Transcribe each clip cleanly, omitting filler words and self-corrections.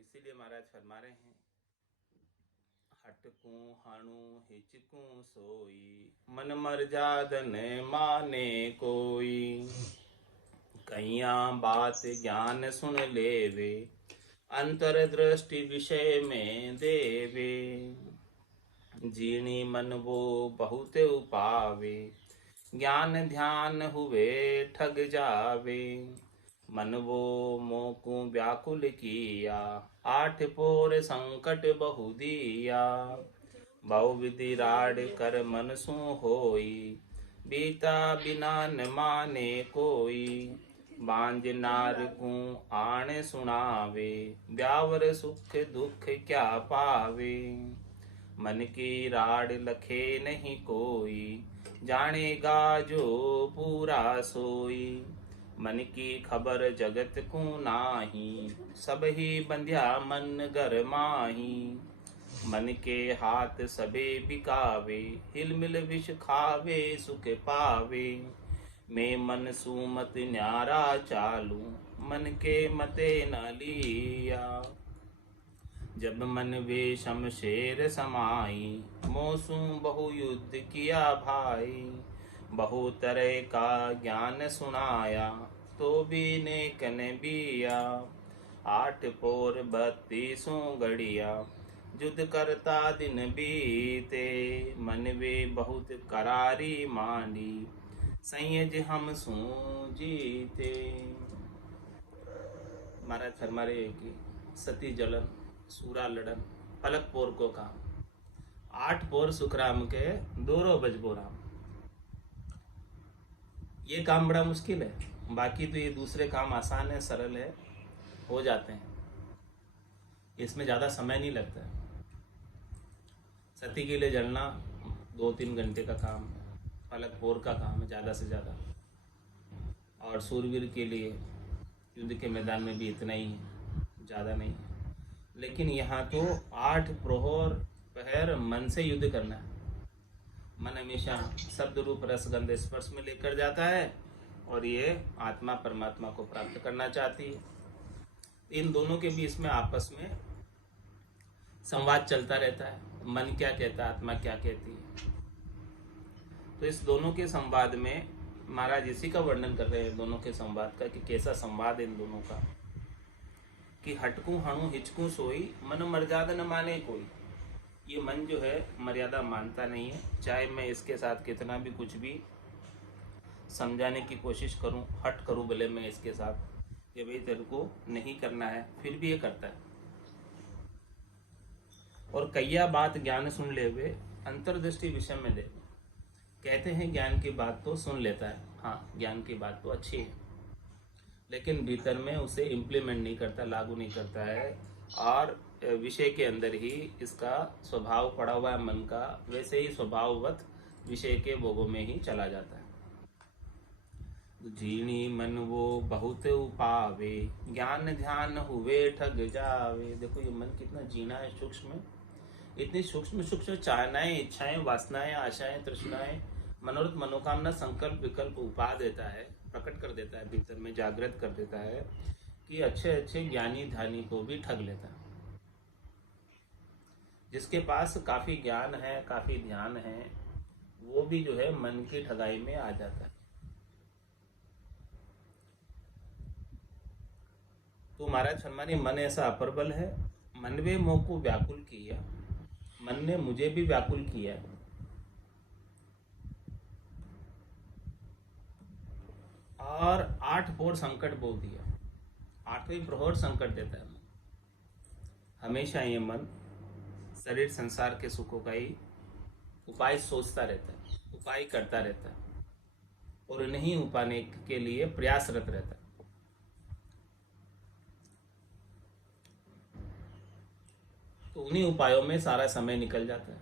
इसीलिए महाराज फरमा रहे हैं, हटकूं हाणू हिचकूं सोई, मन मर्जाद न माने कोई। कैया बात ज्ञान सुन लेवे, अंतर दृष्टि विषय में देवे। जीणी मन वो बहुत उपावे, ज्ञान ध्यान हुए ठग जावे। मन वो मोकू व्याकुल किया, आठ पोर संकट बहु दिया। बहु विधि राड कर मन सु होई, बीता बिना न माने कोई। बांझ नार को आण सुनावे, ब्यावर सुख दुख क्या पावे। मन की राड लखे नहीं कोई, जानेगा जो पूरा सोई। मन की खबर जगत को नाही, सब ही बंध्या मन घर माही। मन के हाथ सबे बिकावे, हिल मिल विष खावे सुख पावे। मैं मन सुमत न्यारा चालू, मन के मते न लिया। जब मन वे शमशेर समाई, मोसू बहु युद्ध किया भाई। बहु तरह का ज्ञान सुनाया, तो भी नेकन बिया। आठ पोर 32 घड़िया, युद्ध करता दिन बीते। मन वे बहुत करारी मांडी, संयज हम सू जीते। महाराज फरमा रहे कि सती जलन, सूरा लड़न, पलक पोर को काम। 8 पोर सुखराम के, दोरो बजबो राम। ये काम बड़ा मुश्किल है, बाकी तो ये दूसरे काम आसान है, सरल है, हो जाते हैं। इसमें ज़्यादा समय नहीं लगता है। सती के लिए जलना 2-3 घंटे का काम है, पलक पोर का काम है ज़्यादा से ज़्यादा। और सूरवीर के लिए युद्ध के मैदान में भी इतना ही है, ज़्यादा नहीं है। लेकिन यहाँ तो 8 प्रहर पहर मन से युद्ध करना है। मन हमेशा शब्द रूप रसगंध स्पर्श में लेकर जाता है, और ये आत्मा परमात्मा को प्राप्त करना चाहती है। इन दोनों के बीच में आपस में संवाद चलता रहता है, मन क्या कहता है, आत्मा क्या कहती है। तो इस दोनों के संवाद में महाराज इसी का वर्णन कर रहे हैं, दोनों के संवाद का, कि कैसा संवाद है इन दोनों का। कि हटकूं हणू हिचकूं सोई, मन मर्यादा न माने कोई। ये मन जो है मर्यादा मानता नहीं है, चाहे मैं इसके साथ कितना भी कुछ भी समझाने की कोशिश करूं, हट करूं भले मैं इसके साथ, कि भाई तेरे को नहीं करना है, फिर भी ये करता है। और कैया बात ज्ञान सुन लेवे, अंतर्दृष्टि विषय में ले। कहते हैं ज्ञान की बात तो सुन लेता है, हाँ ज्ञान की बात तो अच्छी है, लेकिन भीतर में उसे इम्प्लीमेंट नहीं करता, लागू नहीं करता है। और विषय के अंदर ही इसका स्वभाव पड़ा हुआ है मन का, वैसे ही स्वभाववत विषय के भोगों में ही चला जाता है। जीणी मन वो बहुत उपावे, ज्ञान ध्यान हुए ठग जावे। देखो ये मन कितना जीना है, सूक्ष्म, इतनी सूक्ष्म सूक्ष्म चाहनाएं, इच्छाएं, वासनाएं, आशाएं, तृष्णाएं, मनोरथ मनोकामना, संकल्प विकल्प उपा देता है, प्रकट कर देता है, भीतर में जागृत कर देता है, कि अच्छे अच्छे ज्ञानी ध्यानी को भी ठग लेता है। जिसके पास काफी ज्ञान है, काफी ध्यान है, वो भी जो है मन की ठगाई में आ जाता है। तो महाराज फरमाने, मन ऐसा अप्रबल है, मन वे मोह को व्याकुल किया, मन ने मुझे भी व्याकुल किया। और 8 पोर संकट बो दिया, 8वें प्रहर संकट देता है मन। हमेशा ये मन शरीर संसार के सुखों का ही उपाय सोचता रहता है, उपाय करता रहता है, और नहीं उपाने के लिए प्रयासरत रहता है। तो उन्हीं उपायों में सारा समय निकल जाता है,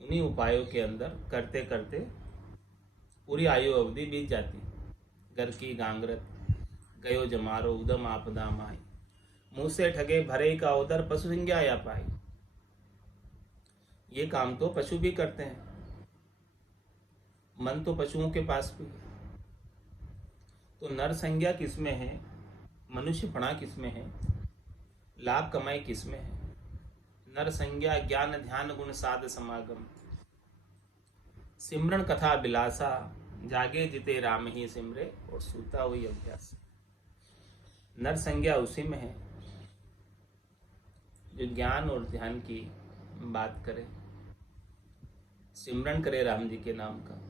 उन्हीं उपायों के अंदर करते करते पूरी आयु अवधि बीत जाती। घर की गांगरत गयो जमारो, उदम आपदा माई, मुंह से ठगे भरे का उदर, पशु संज्ञा या पाई। ये काम तो पशु भी करते हैं, मन तो पशुओं के पास भी है। तो नर संज्ञा किसमें है, मनुष्यपना किसमें है, लाभ कमाई किसमें है? नर संज्ञा ज्ञान ध्यान गुण साध समागम, सिमरन कथा बिलासा, जागे जिते राम ही सिमरे, और सूता हुई अभ्यास। नर संज्ञा उसी में है जो ज्ञान और ध्यान की बात करे, सिमरन करे राम जी के नाम का,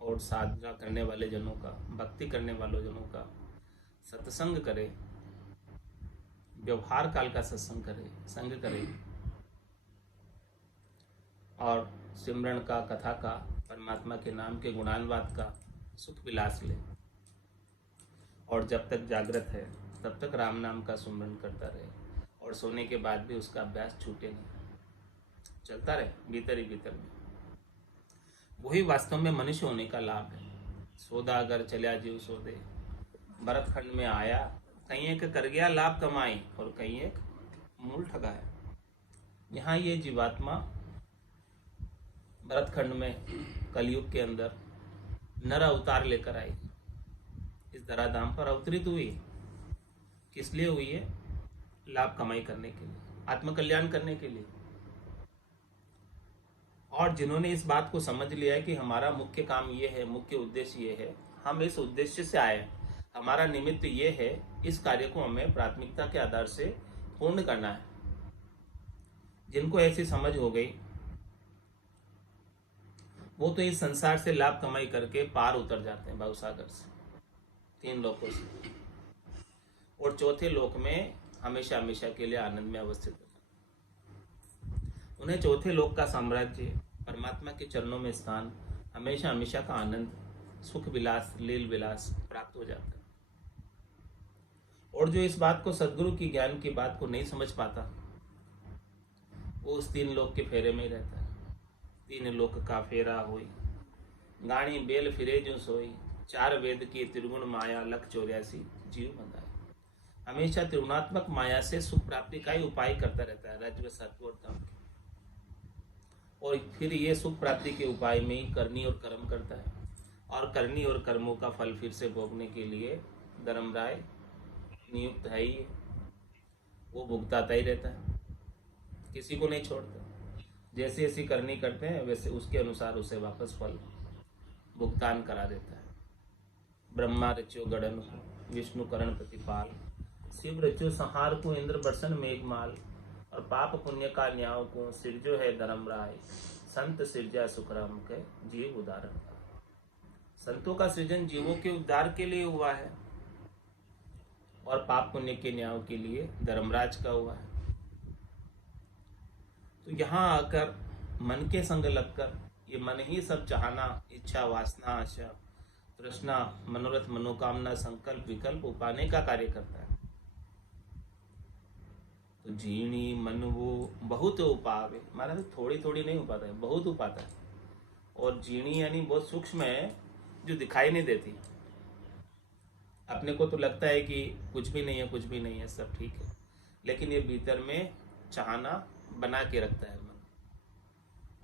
और साधना करने वाले जनों का, भक्ति करने वालों जनों का सत्संग करे, व्यवहार काल का सत्संग करे, संग करे, और सिमरन का, कथा का, परमात्मा के नाम के गुणानुवाद का सुख विलास ले, और जब तक जागृत है तब तक राम नाम का सुमरन करता रहे, और सोने के बाद भी उसका अभ्यास छूटे नहीं, चलता रहे भीतर ही भीतर में। वही वास्तव में मनुष्य होने का लाभ है। सौदा अगर चलिया जीव सौदे, भरत खंड में आया, कहीं एक कर गया लाभ कमाई, और कहीं एक मूल ठगाया। यहाँ ये जीवात्मा भरत खंड में कलयुग के अंदर नर अवतार लेकर आई, इस धराधाम पर अवतरित हुई। किस लिए हुई है? लाभ कमाई करने के लिए, आत्मकल्याण करने के लिए। और जिन्होंने इस बात को समझ लिया है कि हमारा मुख्य काम ये है, मुख्य उद्देश्य ये है, हम इस उद्देश्य से आए, हमारा निमित्त ये है, इस कार्य को हमें प्राथमिकता के आधार से पूर्ण करना है, जिनको ऐसी समझ हो गई, वो तो इस संसार से लाभ कमाई करके पार उतर जाते हैं भवसागर से, 3 लोकों से, और चौथे लोक में हमेशा हमेशा के लिए आनंद में अवस्थित हो जाते। उन्हें चौथे लोक का साम्राज्य, परमात्मा के चरणों में स्थान, हमेशा हमेशा का आनंद, सुख विलास, लील विलास प्राप्त हो जाता है। और जो इस बात को, सदगुरु की ज्ञान की बात को नहीं समझ पाता, वो उस 3 लोक के फेरे में ही रहता है। 3 लोक का फेरा हुई, गाणी बेल फिरे जो सोई, 4 वेद की त्रिगुण माया, लख 84 जीव बंधाए। हमेशा त्रिगुणात्मक माया से सुख प्राप्ति का ही उपाय करता रहता है, रज्व सत्व और तम के, और फिर ये सुख प्राप्ति के उपाय में ही करनी और कर्म करता है, और करनी और कर्मों का फल फिर से भोगने के लिए धर्मराय नियुक्त है ही, वो भुगताता ही रहता है, किसी को नहीं छोड़ता। जैसी जैसी करनी करते हैं वैसे उसके अनुसार उसे वापस फल भुगतान करा देता है। ब्रह्मा रच्यो गड़न को, विष्णु करण प्रतिपाल, शिव रच्यो संहार को, इंद्र बरसन मेघमाल, और पाप पुण्य का न्याय को सिरजो है धर्मराय, संत सिरजा सुखराम के जीव उदाहरण का। संतों का सृजन जीवों के उद्धार के लिए हुआ है, और पाप पुण्य के न्याय के लिए धर्मराज का हुआ है। तो यहाँ आकर मन के संग लगकर ये मन ही सब चाहना, इच्छा, वासना, आशा, तृष्णा, मनोरथ, मनोकामना, संकल्प, विकल्प उपाने का कार्य करता है। तो जीणी मन वो बहुत उपावे, माना थोड़ी थोड़ी नहीं उपाता है, बहुत उपाता है। और जीणी यानी बहुत सूक्ष्म है, जो दिखाई नहीं देती। अपने को तो लगता है कि कुछ भी नहीं है, कुछ भी नहीं है, सब ठीक है, लेकिन ये भीतर में चाहना बना के रखता है मन।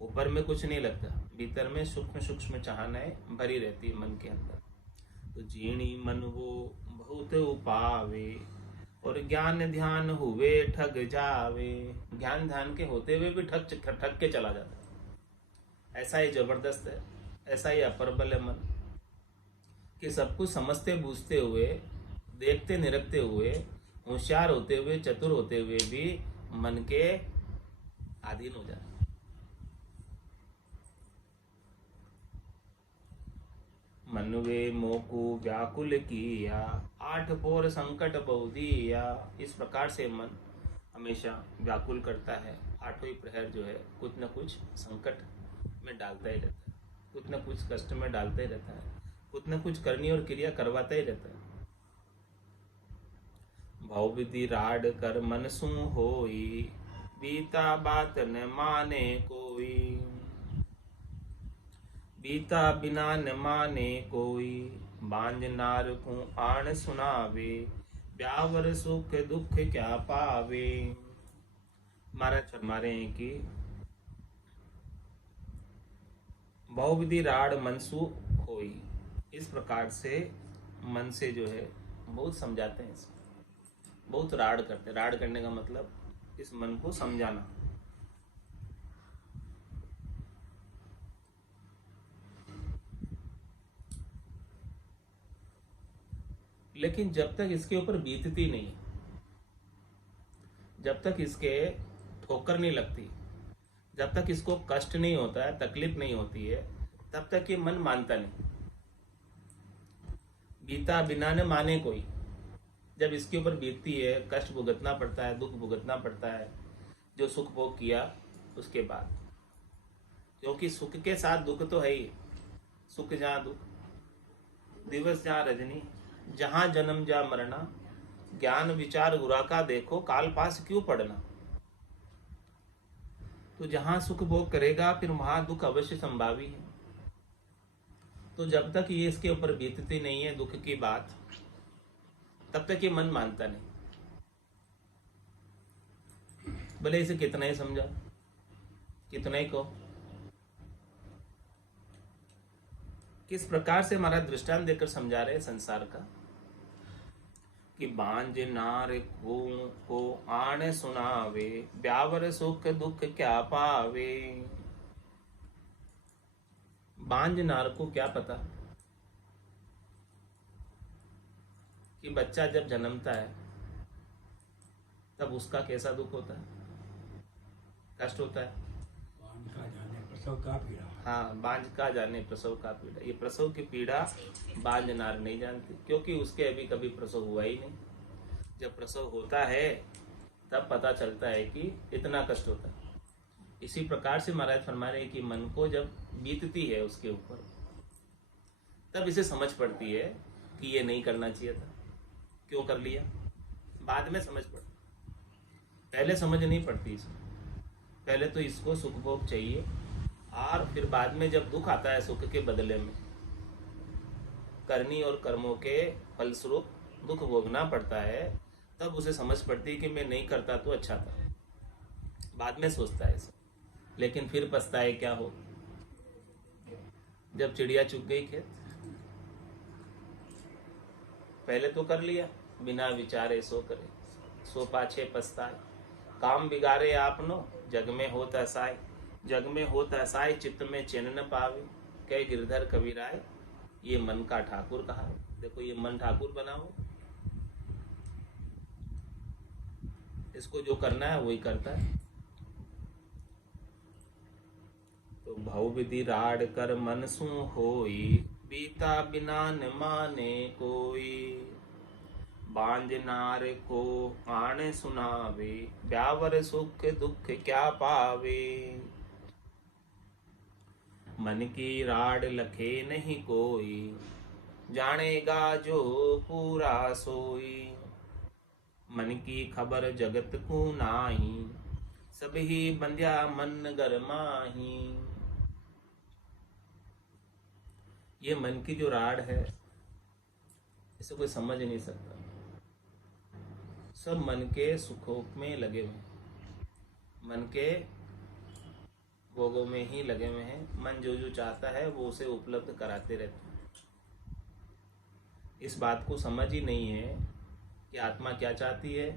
ऊपर में कुछ नहीं लगता, भीतर में सूक्ष्म सूक्ष्म चाहनाएं भरी रहती है मन के अंदर। तो जीणी मन वो बहुत उपावे, और ज्ञान ध्यान हुए ठग जावे। ज्ञान ध्यान के होते हुए भी ठग के चला जाता है। ऐसा ही जबरदस्त है, ऐसा ही अप्रबल है मन, कि सब कुछ समझते बूझते हुए, देखते निरखते हुए, होशियार होते हुए, चतुर होते हुए भी मन के अधीन हो जाता है। मन वे मोकू व्याकुल किया, 8 पोर संकट बहु दिया। इस प्रकार से मन हमेशा व्याकुल करता है, 8 ही प्रहर जो है कुछ न कुछ संकट में डालता ही रहता है, कुछ न कुछ कष्ट में डालता ही रहता है, कुछ न कुछ करनी और क्रिया करवाता ही रहता है। भव विधि राड कर मन सु होई, बीता बात न माने कोई। बीता बिना न माने कोई, बांझ नार को आण सुनावे। ब्यावर सुख दुख क्या पावे। महाराज फरमा रहे हैं कि बहुविधि राड मनसु होई, इस प्रकार से मन से जो है बहुत समझाते हैं इसको। बहुत राड़ करते। राड़ करने का मतलब इस मन को समझाना। लेकिन जब तक इसके ऊपर बीतती नहीं, जब तक इसके ठोकर नहीं लगती, जब तक इसको कष्ट नहीं होता है, तकलीफ नहीं होती है, तब तक ये मन मानता नहीं। बीता बिना ने माने कोई। जब इसके ऊपर बीतती है, कष्ट भुगतना पड़ता है, दुख भुगतना पड़ता है, जो सुख भोग किया उसके बाद, क्योंकि सुख के साथ दुख तो है ही। सुख जहाँ दुख, दिवस जहाँ रजनी, जहाँ जन्म जहाँ मरना, ज्ञान विचार गुरा का देखो, काल पास क्यों पड़ना। तो जहां सुख भोग करेगा फिर वहां दुख अवश्य संभावी है। तो जब तक ये इसके ऊपर बीतती नहीं है दुख की बात, तब तक ये मन मानता नहीं। भले इसे कितना ही समझा, कितना ही कहो। किस प्रकार से हमारा दृष्टांत देकर समझा रहे संसार का कि बांझ नार को आण सुनावे, ब्यावर सुख दुख क्या पावे। बांझ नार को क्या पता कि बच्चा जब जन्मता है तब उसका कैसा दुख होता है, कष्ट होता है। बांझ का जाने प्रसव का पीड़ा। हाँ, बांझ का जाने प्रसव का पीड़ा। ये प्रसव की पीड़ा बांझ नार नहीं जानती, क्योंकि उसके अभी कभी प्रसव हुआ ही नहीं। जब प्रसव होता है तब पता चलता है कि इतना कष्ट होता है। इसी प्रकार से महाराज फरमा रहे हैं कि मन को जब बीतती है उसके ऊपर, तब इसे समझ पड़ती है कि ये नहीं करना चाहिए था, क्यों कर लिया। बाद में समझ पड़ती, पहले समझ नहीं पड़ती इसमें। पहले तो इसको सुख भोग चाहिए, और फिर बाद में जब दुख आता है सुख के बदले में, करनी और कर्मों के फलस्वरूप दुख भोगना पड़ता है, तब उसे समझ पड़ती है कि मैं नहीं करता तो अच्छा था। बाद में सोचता है इसे, लेकिन फिर पछताए क्या हो। जब चिड़िया चुग गई खेत, पहले तो कर लिया, बिना विचारे सो करे, सो पाछे पछताए। काम बिगाड़े आपनो, जग में होत असाय, जग में होत असाय, चित्त में चैन न पावे, कह गिरधर कबीराय। ये मन का ठाकुर कहा। देखो, ये मन ठाकुर बनाओ, इसको जो करना है वही करता है। तो भव विधि राड कर मन सु होई, बीता बिना न माने कोई। बांझ नार को आने सुनावे, ब्यावर सुख दुख क्या पावे। मन की राड लखे नहीं कोई, जानेगा जो पूरा सोई। मन की खबर जगत को नाही, सब ही बंध्या मन गरमाही। ये मन की जो राड है, इसे कोई समझ नहीं सकता। सब मन के सुखों में लगे हुए हैं, मन के भोगों में ही लगे हुए हैं। मन जो जो चाहता है वो उसे उपलब्ध कराते रहते हैं। इस बात को समझ ही नहीं है कि आत्मा क्या चाहती है।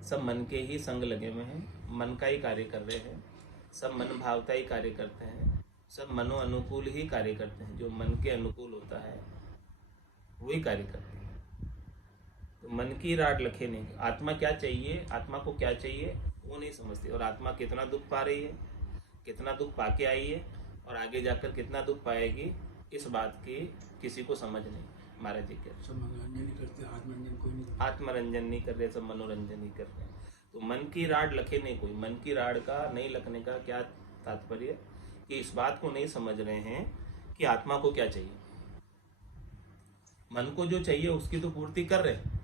सब मन के ही संग लगे हुए हैं, मन का ही कार्य कर रहे हैं, सब मन भावता ही कार्य करते हैं, सब मनो अनुकूल ही कार्य करते हैं। जो मन के अनुकूल होता है वही कार्य करते हैं। तो मन की राड लखे नहीं। आत्मा क्या चाहिए, आत्मा को क्या चाहिए वो नहीं समझती। और आत्मा कितना दुख पा रही है, कितना दुख पाके आई है, और आगे जाकर कितना दुख पाएगी, इस बात की किसी को समझ नहीं। महाराज जी कहते सब मनोरंजन नहीं करते, आत्मरंजन कोई नहीं। आत्मरंजन नहीं कर रहे, सब मनोरंजन ही कर रहे हैं। तो मन की राड लखे नहीं कोई। मन की राड का नहीं लखने का क्या तात्पर्य, कि इस बात को नहीं समझ रहे हैं कि आत्मा को क्या चाहिए। मन को जो चाहिए उसकी तो पूर्ति कर रहे हैं,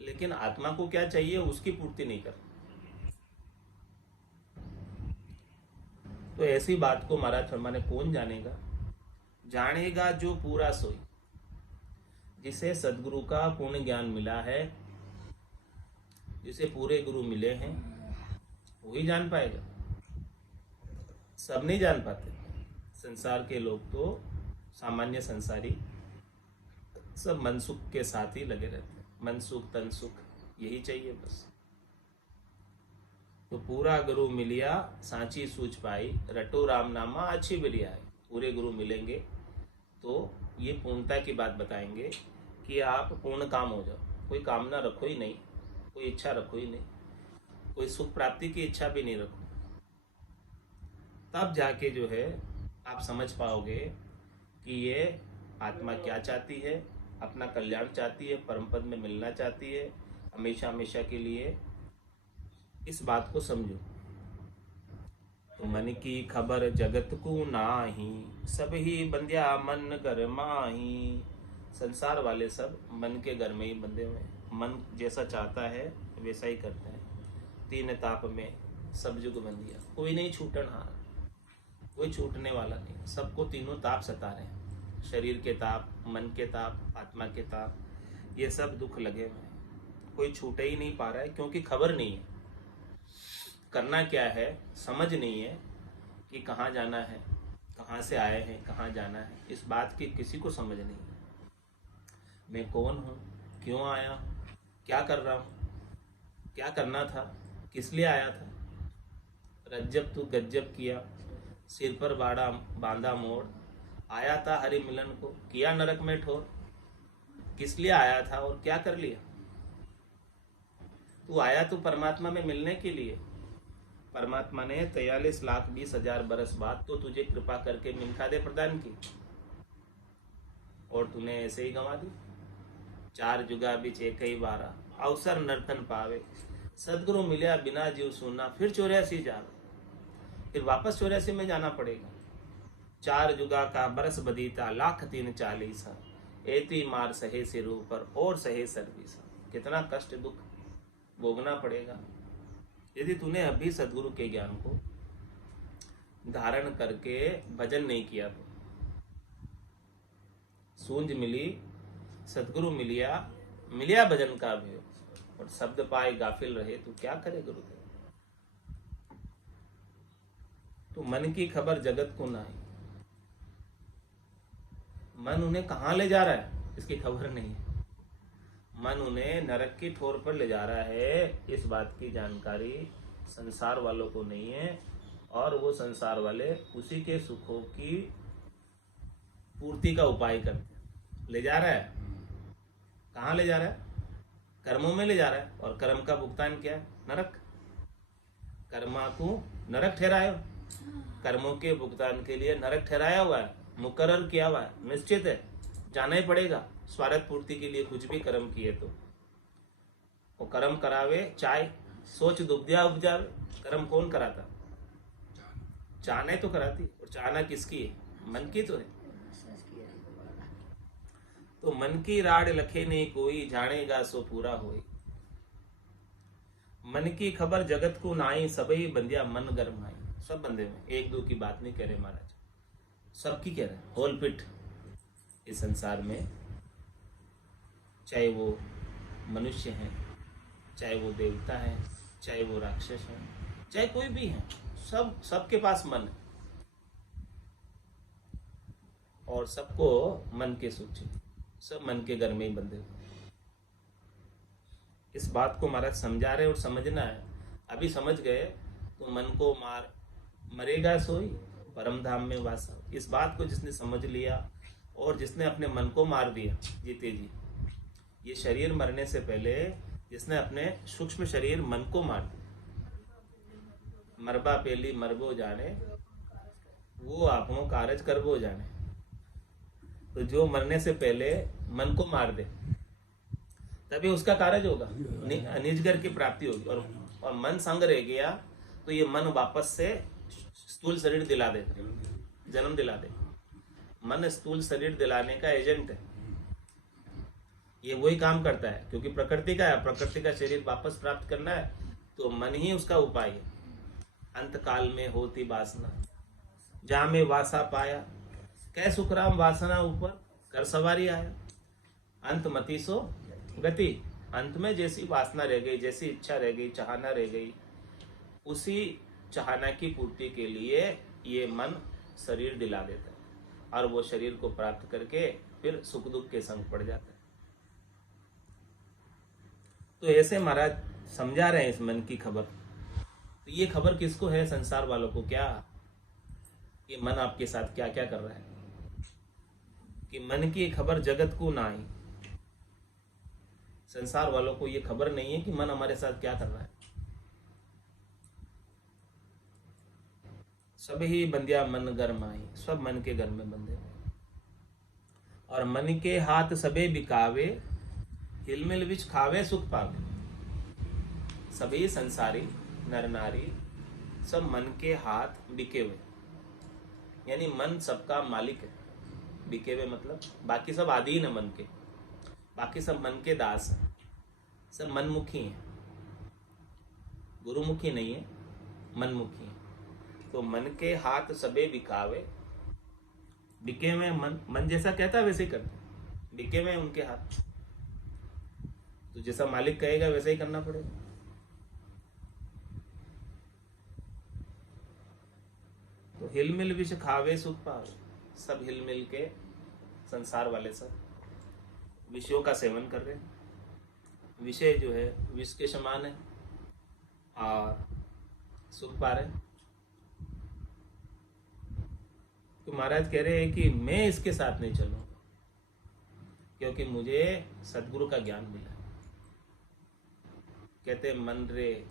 लेकिन आत्मा को क्या चाहिए उसकी पूर्ति नहीं कर रहे। तो ऐसी बात को महाराज फरमाने, कौन जानेगा, जानेगा जो पूरा सोई। जिसे सदगुरु का पूर्ण ज्ञान मिला है, जिसे पूरे गुरु मिले हैं, वही जान पाएगा। सब नहीं जान पाते। संसार के लोग तो, सामान्य संसारी, सब मनसुख के साथ ही लगे रहते हैं। मन सुख तन सुख यही चाहिए बस। तो पूरा गुरु मिलिया सांची सूझ पाई, रटो राम नामा अच्छी बढ़िया है। पूरे गुरु मिलेंगे तो ये पूर्णता की बात बताएंगे कि आप पूर्ण काम हो जाओ, कोई कामना रखो ही नहीं, कोई इच्छा रखो ही नहीं, कोई सुख प्राप्ति की इच्छा भी नहीं रखो। तब जाके जो है आप समझ पाओगे कि ये आत्मा क्या चाहती है, अपना कल्याण चाहती है, परम पद में मिलना चाहती है हमेशा हमेशा के लिए। इस बात को समझो। तो मन की खबर जगत को नाही, सब ही बंध्या मन घर माही। संसार वाले सब मन के घर में ही बंधे हुए हैं, मन जैसा चाहता है वैसा ही करते हैं। तीन ताप में सब जुग बंधिया, कोई नहीं छूटनहार, कोई छूटने वाला नहीं। सबको तीनों ताप सता रहे हैं, शरीर के ताप, मन के ताप, आत्मा के ताप, ये सब दुख लगे हुए हैं। कोई छूटे ही नहीं पा रहा है क्योंकि खबर नहीं है करना क्या है, समझ नहीं है कि कहाँ जाना है, कहाँ से आए हैं, कहाँ जाना है। इस बात की किसी को समझ नहीं है। मैं कौन हूँ, क्यों आया, क्या कर रहा हूँ, क्या करना था, किस लिए आया था। रज्जब तू गज्जब किया, सिर पर बाड़ा बांधा मोड़, आया था हरि मिलन को, किया नरक में ठोर। किस लिए आया था और क्या कर लिया। तू आया तो परमात्मा में मिलने के लिए। परमात्मा ने 43,20,000 बरस बाद तो तुझे कृपा करके मिलखादे प्रदान की और तूने ऐसे ही गंवा दी। 4 जुगा बीच एक ही बारा, अवसर नर्तन पावे। सदगुरु मिला बिना जीव सुना, फिर 84 जा, फिर वापस 84 में जाना पड़ेगा। 4 जुगा का बरस बदीता, लाख 340। एती मार सहे सिर ऊपर और सहे सर्विस। कितना कष्ट दुख भोगना पड़ेगा यदि तूने अभी सदगुरु के ज्ञान को धारण करके भजन नहीं किया तो। सूंझ मिली, सदगुरु मिलिया, मिलिया भजन का अभियोग, और शब्द पाए गाफिल रहे तो क्या करे गुरुदेव। तो मन की खबर जगत को नहीं, मन उन्हें कहाँ ले जा रहा है इसकी खबर नहीं है। मन उन्हें नरक की ठोर पर ले जा रहा है, इस बात की जानकारी संसार वालों को नहीं है। और वो संसार वाले उसी के सुखों की पूर्ति का उपाय करते हैं। ले जा रहा है, कहाँ ले जा रहा है, कर्मों में ले जा रहा है। और कर्म का भुगतान क्या है, नरक। कर्मा को नरक ठहराया, कर्मों के भुगतान के लिए नरक ठहराया हुआ है, मुकर्रर किया हुआ है, निश्चित है, जाना ही पड़ेगा। स्वार्थ पूर्ति के लिए कुछ भी कर्म किए तो वो कर्म करावे, चाहे सोच दुबदिया उपजावे। कर्म कौन कराता, चाहना तो कराती, और चाहना किसकी है, मन की तो है। तो मन की राड लखे नहीं कोई, जानेगा सो पूरा होई। मन की खबर जगत को नाई, सबई बंदिया मन गरमाई। सब बंदे में, एक दो की बात नहीं कह रहे महाराज, सबकी कह रहे हैं, होल पिट। इस संसार में चाहे वो मनुष्य हैं, चाहे वो देवता हैं, चाहे वो राक्षस हैं, चाहे कोई भी हैं, सबके पास मन है और सबको मन के सुख चाहिए। सब मन के घर में ही बंधे हुए। इस बात को महाराज समझा रहे और समझना है। अभी समझ गए तो मन को मरेगा सोई, परम धाम में वास। इस बात को जिसने समझ लिया और जिसने अपने मन को मार दिया, जीते जी, ये शरीर मरने से पहले जिसने अपने सूक्ष्म शरीर मन को मार दिया, मरबा पेली मरबो जाने, वो आपको कारज करबो जाने। तो जो मरने से पहले मन को मार दे तभी उसका कार्य होगा, निजगर की प्राप्ति होगी। और मन संग रह गया तो ये मन वापस से स्थूल शरीर दिला दे, जन्म दिला दे। मन स्थूल शरीर दिलाने का एजेंट है, ये वही काम करता है, क्योंकि प्रकृति का है, प्रकृति का शरीर वापस प्राप्त करना है तो मन ही उसका उपाय है। अंत काल में होती वासना, जहाँ में वासा पाया, कै सुखराम वासना ऊपर कर सवारी आया। अंत मति सो गति, अंत में जैसी वासना रह गई, जैसी इच्छा रह गई, चाहना रह गई, उसी चाहना की पूर्ति के लिए ये मन शरीर दिला देता है और वो शरीर को प्राप्त करके फिर सुख दुख के संग पड़ जाता है। तो ऐसे महाराज समझा रहे हैं इस मन की खबर। तो ये खबर किसको है? संसार वालों को। क्या ये मन आपके साथ क्या क्या कर रहा है? कि मन की खबर जगत को ना आई। संसार वालों को ये खबर नहीं है कि मन हमारे साथ क्या कर रहा है। सब ही बंदिया मन घर माई, सब मन के घर में बंधे हुए। और मन के हाथ सबे बिकावे, हिलमिल विच खावे सुख पावे। सभी संसारी नर नारी सब मन के हाथ बिके हुए, यानी मन सबका मालिक है। बिके हुए मतलब बाकी सब आधीन है मन के, बाकी सब मन के दास हैं, सब मनमुखी हैं, गुरुमुखी नहीं है, मनमुखी है। तो मन के हाथ सबे बिकावे, बिके हुए मन जैसा कहता है वैसे ही करते, बिके हुए उनके हाथ। तो जैसा मालिक कहेगा वैसा ही करना पड़ेगा। तो हिलमिल विष खावे सुख पावे, सब हिलमिल के संसार वाले सब विषयों का सेवन कर रहे हैं। विषय जो है विष के समान है और सुख पा रहे हैं। तो महाराज कह रहे हैं कि मैं इसके साथ नहीं चलूंगा, क्योंकि मुझे सदगुरु का ज्ञान मिला। कहते मन रे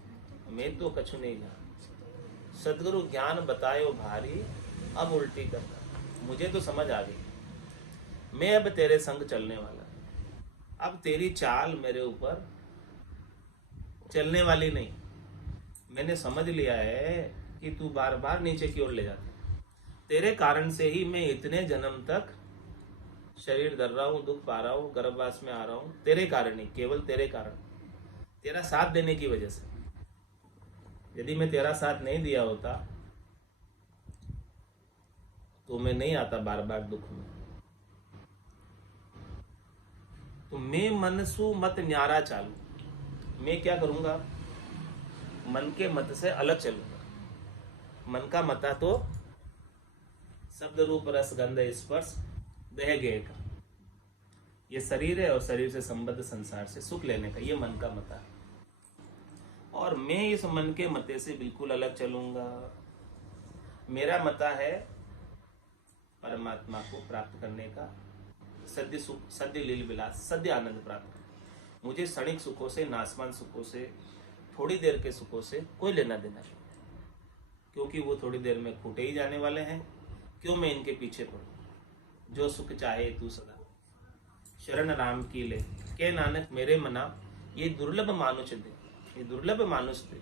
मैं तो कछु नहीं जान, सदगुरु ज्ञान बतायो भारी, अब उल्टी करता। मुझे तो समझ आ गई, मैं अब तेरे संग चलने वाला, अब तेरी चाल मेरे ऊपर चलने वाली नहीं। मैंने समझ लिया है कि तू बार बार नीचे की ओर ले जाता, तेरे कारण से ही मैं इतने जन्म तक शरीर धर रहा हूँ, दुख पा रहा हूँ, गर्भवास में आ रहा हूँ, तेरे कारण ही, केवल तेरे कारण, तेरा साथ देने की वजह से। यदि मैं तेरा साथ नहीं दिया होता तो मैं नहीं आता बार बार दुख में। तो मैं मनसु मत न्यारा चालू, मैं क्या करूंगा? मन के मत से अलग चलूंगा। मन का मता तो शब्द रूप रस गंध स्पर्श देह गेय का, ये शरीर है और शरीर से संबद्ध संसार से सुख लेने का, ये मन का मता है। और मैं इस मन के मते से बिल्कुल अलग चलूंगा। मेरा मता है परमात्मा को प्राप्त करने का, सद्य सुख, सद्य लील विलास, सद्य आनंद प्राप्त करना। मुझे क्षणिक सुखों से, नासमान सुखों से, थोड़ी देर के सुखों से कोई लेना देना नहीं, क्योंकि वो थोड़ी देर में फूटे ही जाने वाले हैं। क्यों मैं इनके पीछे पड़ूं? जो सुख चाहे तू सदा, शरण राम की ले, के नानक मेरे मना, ये दुर्लभ मानुष दे, ये दुर्लभ मानुष दे।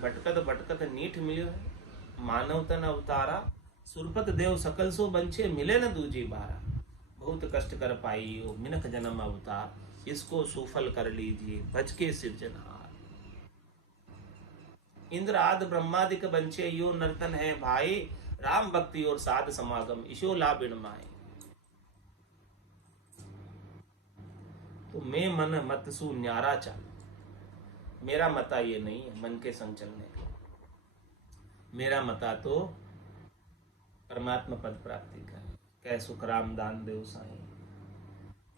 भटकत भटकत नीठ मिलियो है, मानव तन अवतारा, सुरपत देव सकल सो बंछे, मिले न दूजी बारा। बहुत कष्ट कर पाई हो मिनख जन्म अवतार, इसको सुफल कर लीजिए भज के सिरजनहार। इंद्र आदि ब्रह्मादिक बंछे यो नर्तन है भाई, राम भक्ति और साध समागम ईशो लाभ माए। तो मैं मन मत सु न्यारा चाल, मेरा मता ये नहीं है मन के संग चलने का। मेरा मता तो परमात्मा पद प्राप्ति का है। कह सुख राम दान देव साईं,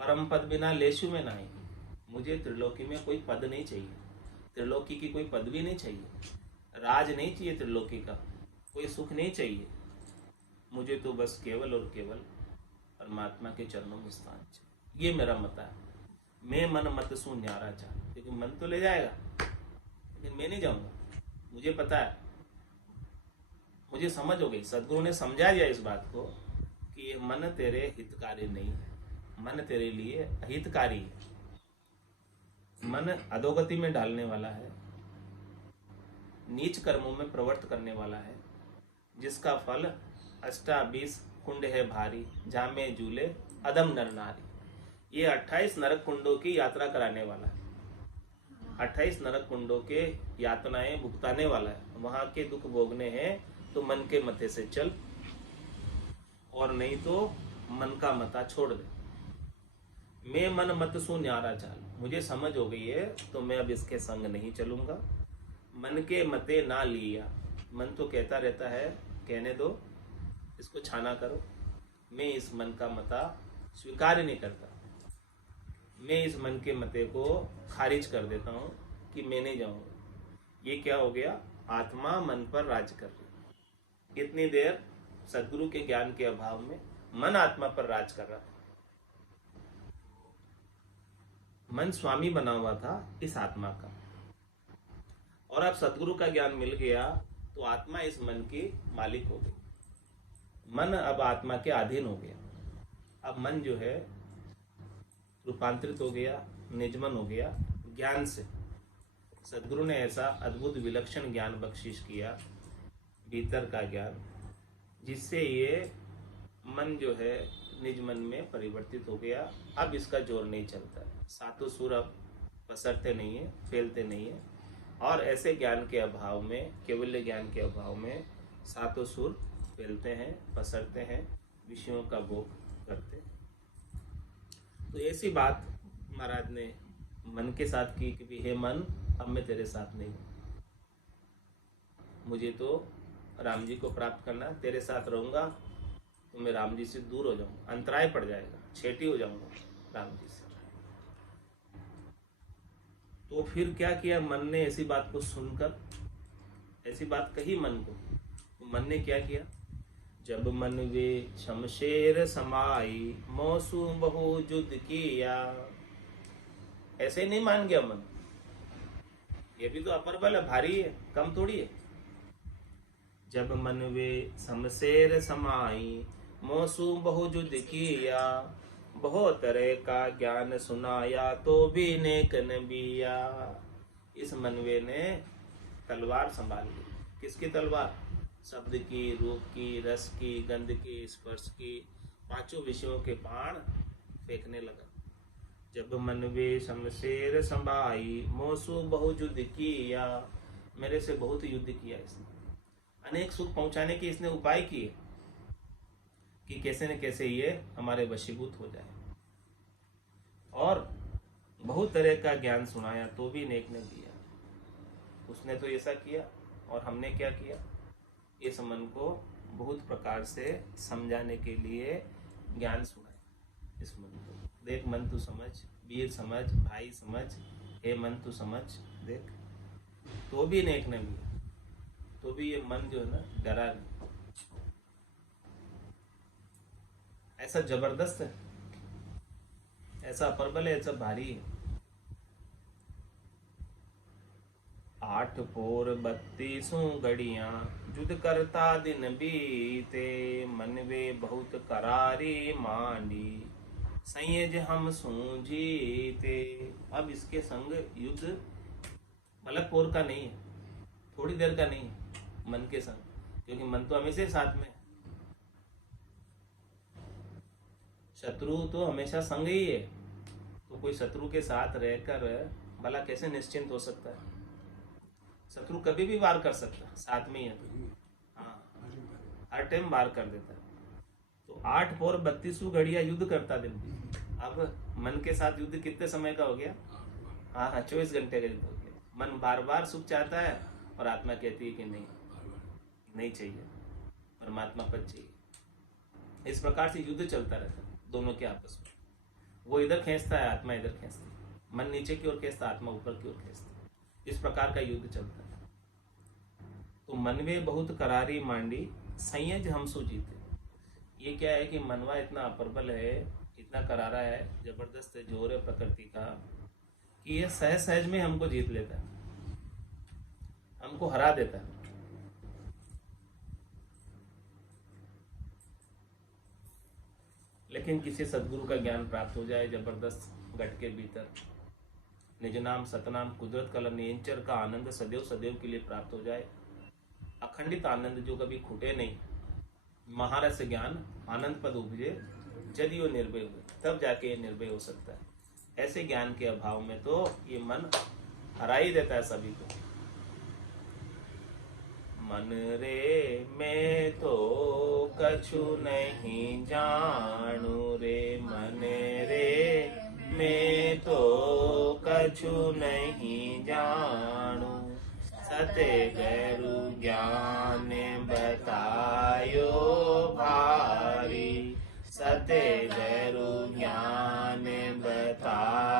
परम पद बिना लेशु में नहीं। मुझे त्रिलोकी में कोई पद नहीं चाहिए, त्रिलोकी की कोई पदवी नहीं चाहिए, राज नहीं चाहिए, त्रिलोकी का कोई सुख नहीं चाहिए। मुझे तो बस केवल और केवल परमात्मा के चरणों में स्थान चाहिए। ये मेरा मता है। मैं मन मत सु न्यारा चाह, क्योंकि मन तो ले जाएगा लेकिन मैं नहीं जाऊंगा। मुझे पता है, मुझे समझ हो गई, सदगुरु ने समझा दिया इस बात को कि ये मन तेरे हितकारी नहीं है, मन तेरे लिए अहितकारी है। मन अधोगति में डालने वाला है, नीच कर्मों में प्रवृत्त करने वाला है, जिसका फल 28 कुंड है भारी, जामे झूले अदम नर नारी। ये 28 नरक कुंडों की यात्रा कराने वाला है, 28 नरक कुंडों के यातनाएं भुगताने वाला है। वहां के दुख भोगने हैं तो मन के मते से चल, और नहीं तो मन का मता छोड़ दे। मैं मन मत सु न्यारा चाल, मुझे समझ हो गई है तो मैं अब इसके संग नहीं चलूंगा। मन के मते ना लिया, मन तो कहता रहता है, कहने दो, इसको छाना करो। मैं इस मन का मता स्वीकार नहीं करता। मैं इस मन के मते को खारिज कर देता हूँ कि मैं नहीं जाऊंगा। ये क्या हो गया? आत्मा मन पर राज कर रही। इतनी देर सदगुरु के ज्ञान के अभाव में मन आत्मा पर राज कर रहा था। मन स्वामी बना हुआ था इस आत्मा का, और अब सदगुरु का ज्ञान मिल गया तो आत्मा इस मन की मालिक हो गई। मन अब आत्मा के अधीन हो गया। अब मन जो है रूपांतरित हो गया, निजमन हो गया ज्ञान से। सदगुरु ने ऐसा अद्भुत विलक्षण ज्ञान बख्शिश किया, भीतर का ज्ञान, जिससे ये मन जो है निज मन में परिवर्तित हो गया। अब इसका जोर नहीं चलता है, सातों सुर अब पसरते नहीं है, फैलते नहीं है। और ऐसे ज्ञान के अभाव में, केवल्य ज्ञान के अभाव में सातों सुर फैलते हैं, पसरते हैं, विषयों का भोग करते हैं। तो ऐसी बात महाराज ने मन के साथ की कि हे मन, अब मैं तेरे साथ नहीं हूँ, मुझे तो राम जी को प्राप्त करना, तेरे साथ रहूंगा तो मैं राम जी से दूर हो जाऊंगा, अंतराय पड़ जाएगा, छेटी हो जाऊंगा राम जी से। तो फिर क्या किया मन ने? ऐसी बात को सुनकर, ऐसी बात कही मन को, तो मन ने क्या किया? जब मन वे शमशेर समाई, मौसू बहु युद्ध किया। ऐसे नहीं मान गया मन, ये भी तो अपर बल है, भारी है, कम थोड़ी है। जब मन वे शमशेर समाई, मौसू बहु युद्ध किया, बहुत तरह का ज्ञान सुनाया तो भी नेक नबिया। इस मनवे ने तलवार संभाल ली। किसकी तलवार? शब्द की, रूप की, रस की, गंध की, स्पर्श की, पांचों विषयों के बाण फेंकने लगा। जब मनवे शमशेर संभाई, मौसू बहु युद्ध किया। मेरे से बहुत युद्ध किया इसने, अनेक सुख पहुंचाने के इसने उपाय किए कि कैसे न कैसे ये हमारे वशीभूत हो जाए, और बहुत तरह का ज्ञान सुनाया तो भी नेक ने दिया। उसने तो ऐसा किया, और हमने क्या किया? इस मन को बहुत प्रकार से समझाने के लिए ज्ञान सुनाया। इस मन को देख, मन तू समझ, वीर समझ, भाई समझ, हे मन तू समझ, देख, तो भी नेक ने दिया, तो भी ये मन जो है ना डरा नहीं। ऐसा जबरदस्त है, ऐसा प्रबल है, ऐसा भारी है। 8 पोर 32 घड़ियां, युद्ध करता दिन बीते, मन वे बहुत करारी मांडी, संयज हम सूझीते। अब इसके संग युद्ध मतलब पोर का नहीं है, थोड़ी देर का नहीं है, मन के संग, क्योंकि मन तो हमेशा साथ में, शत्रु तो हमेशा संग ही है। तो कोई शत्रु के साथ रहकर भला कैसे निश्चिंत हो सकता है? शत्रु कभी भी वार कर सकता है, साथ में ही है तो, हाँ, हर टाइम वार कर देता है। तो 8 पोर 32 घड़िया युद्ध करता दिन। अब मन के साथ युद्ध कितने समय का हो गया? हाँ, 24 घंटे का युद्ध हो गया। मन बार बार सुख चाहता है और आत्मा कहती है कि नहीं, नहीं चाहिए, परमात्मा पद चाहिए। इस प्रकार से युद्ध चलता रहता है दोनों के आपस में। वो इधर खींचता है, आत्मा इधर खींचती है, मन नीचे की ओर खींचता, आत्मा ऊपर की ओर खींचती है। इस प्रकार का युद्ध चलता है। तो मनवे बहुत करारी मांडी, संयज हम सो जीते। ये क्या है कि मनवा इतना अप्रबल है, इतना करारा है, जबरदस्त जोर है प्रकृति का, कि ये सहज सहज में हमको जीत लेता है, हमको हरा देता है। लेकिन किसी सदगुरु का ज्ञान प्राप्त हो जाए जबरदस्त घट के भीतर, निज नाम सतनाम कुदरत कलम नियंचर का आनंद सदैव सदैव के लिए प्राप्त हो जाए, अखंडित आनंद जो कभी खुटे नहीं, महारस ज्ञान आनंद पद उपजे, यदि वो निर्भय हुए, तब जाके ये निर्भय हो सकता है। ऐसे ज्ञान के अभाव में तो ये मन हरा ही देता है सभी को। मन रे मैं तो कछु नहीं जानू रे, मन रे मैं तो कछु नहीं जानू, सते गरु ज्ञान बतायो भारी, सते गरु ज्ञान बतायो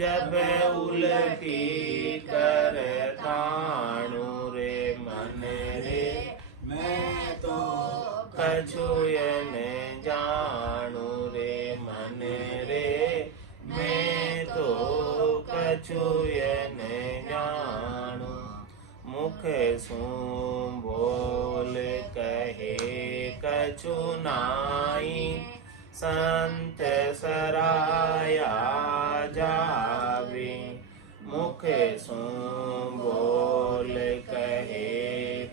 जब उलटी करताणु रे मन रे मैं तो कछु न जाणु रे मन रे मैं तो कछु न जाणु मुख सु बोल कहे कछु नाई संत सराया जावे मुख सु बोल कहे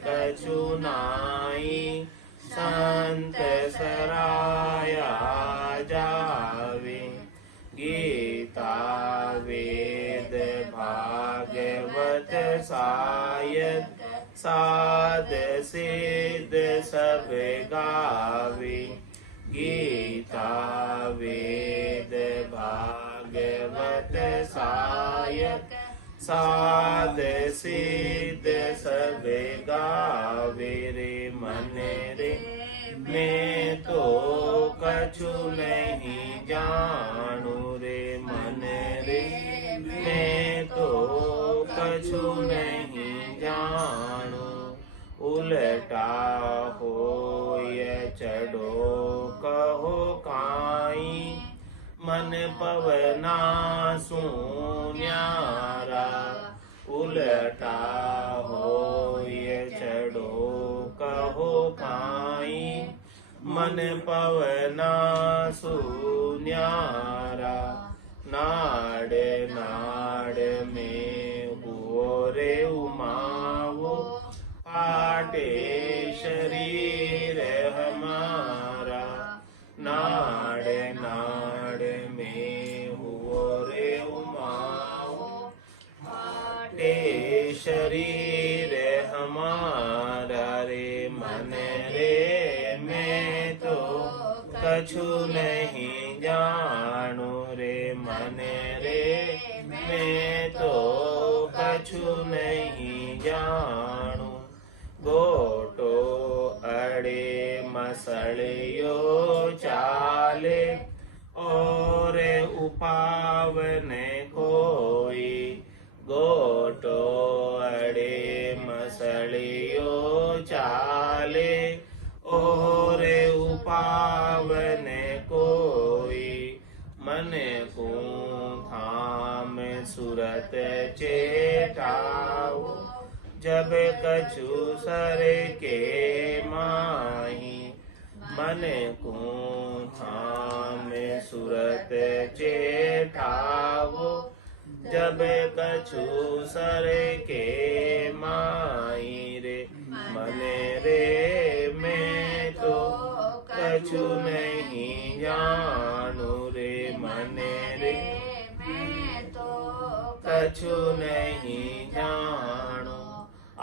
कछु नाई संत सराया जावे गीता वेद भागवत सायद साध सिद्ध सब गावे गीता वेद भागवत सायद साध सिद्ध सब गावे रे मन रे मैं तो कछु नहीं जाणु रे मन रे मैं तो कछु नहीं जाणु उलटा होय चढ़ो कहो काई मन पवना सुन्यारा उलटा होय चढ़ो कहो काई मन पवना सुन्यारा नाड़ नाड़ में हुओ रे उमावो पाटे शरीर हमारा नाड़ नाड़ में हुओ रे उमावो पाटे शरीर हमारा रे मन रे मैं तो कछु नहीं जाणु रे मन रे मैं तो कछु नहीं जाणु गोटो अड़े मसलियो चाले और उपावन कोई गोटो अड़े मसलियो चाले और उपावन कोई मन को थाम सुरत चेताओ जब कछु सर के माही मन को थाम सुरत चेताओ जब कछु सर के माही रे मन रे मैं तो कछु नहीं जाणु रे मन रे मैं तो कछु नहीं जाणु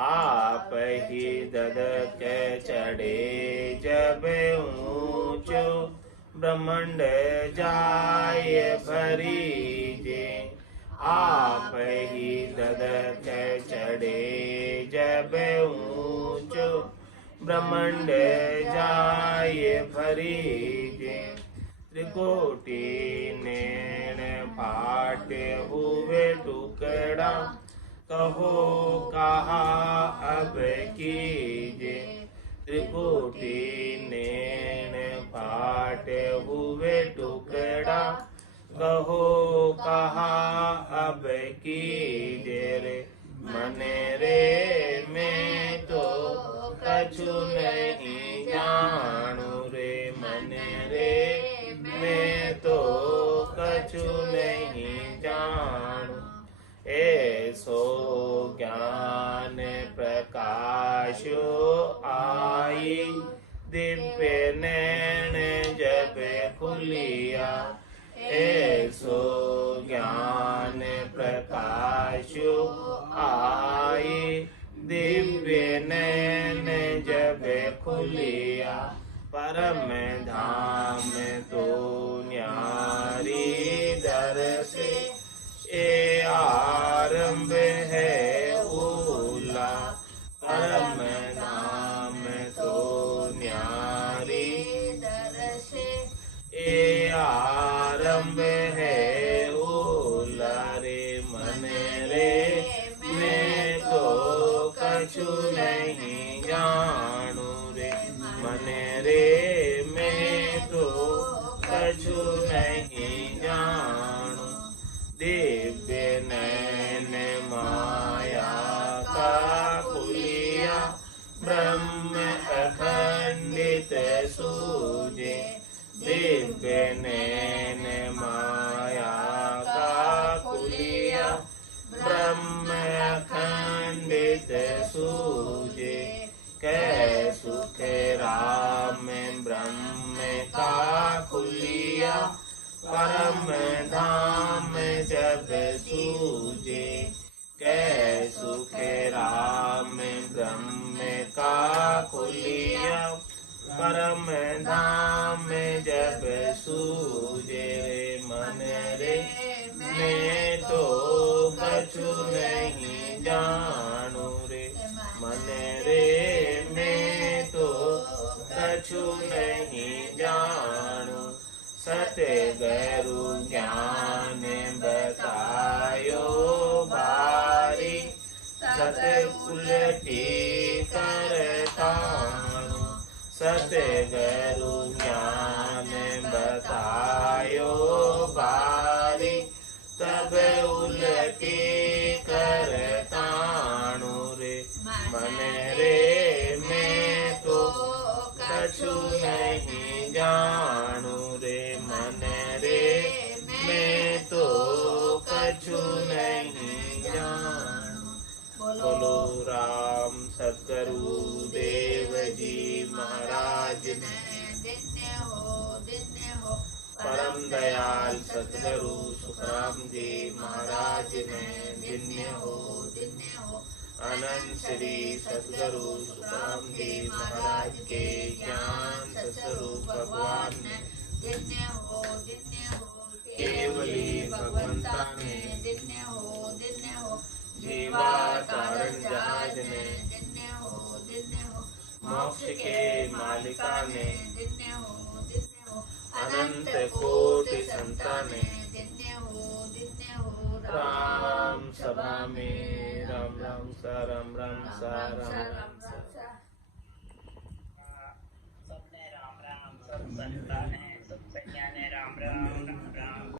आप ही दद के चढ़े जब ऊंचो ब्रह्मांड जाय भरीजे आप ही दद के चढ़े जब ऊंचो ब्रह्मांड जाय भरीजे त्रिकोटि नैन फाट हुए टुकड़ा कहो कहा अब कीजे त्रिकोटि नैन फाट हुए टुकड़ा कहो कहा अब कीजे रे मन रे मैं तो कछु नहीं जाणु रे मन रे मैं तो कछु नहीं जाणु ऐसो ज्ञान प्रकाशो आई दिव्य नैन जब खुलिया ऐसो ज्ञान प्रकाशो आई दिव्य नैन जब खुलिया परम धाम तो न्यारी दर से ए आरंभ है ओला परम धाम तो न्यारी दर से ए आरंभ है ओला नहीं जाणु रे मन रे मैं तो कछु नहीं जाणु दिव्य नैन माया का खुलिया ब्रह्म अखंडित सूझे दिव्य नैन माया का खुलिया ब्रह्म अखंडित सूझे कै सुख राम ब्रह्म का खुलिया परम धाम जब सूझे कै सुख राम ब्रह्म का खुलिया परम धाम जब सूझे मन रे मैं तो कछु नहीं जाणु रे मन रे मैं तो कछु नहीं जाणु सत्य गुरु ज्ञान बतायो भारी सत्य उलटी करताणु सत्य गुरु ज्ञान बतायो भारी तब उलटी करताणु रे मन रे मैं तो कछु नहीं जाणु रे मन रे मैं तो कछु नहीं जाणु बोलो राम सद्गुरु देव जी महाराज ने परम दयाल सद्गुरु सुखराम जी महाराज ने दिन्य हो अनंत श्री सद्गुरु सुखराम जी महाराज के ज्ञान स्वरूप भगवान ने दिन्य हो केवली भगवंता ने दिन्य हो जीवा कारण जहाज ने दिन्य हो मोक्ष के मालिका ने दिन्य हो अनंत कोटि संताने दिन्य हो राम सभा में राम राम सा राम राम सा राम सा सबने राम राम सब संतान है सब कन्या ने राम राम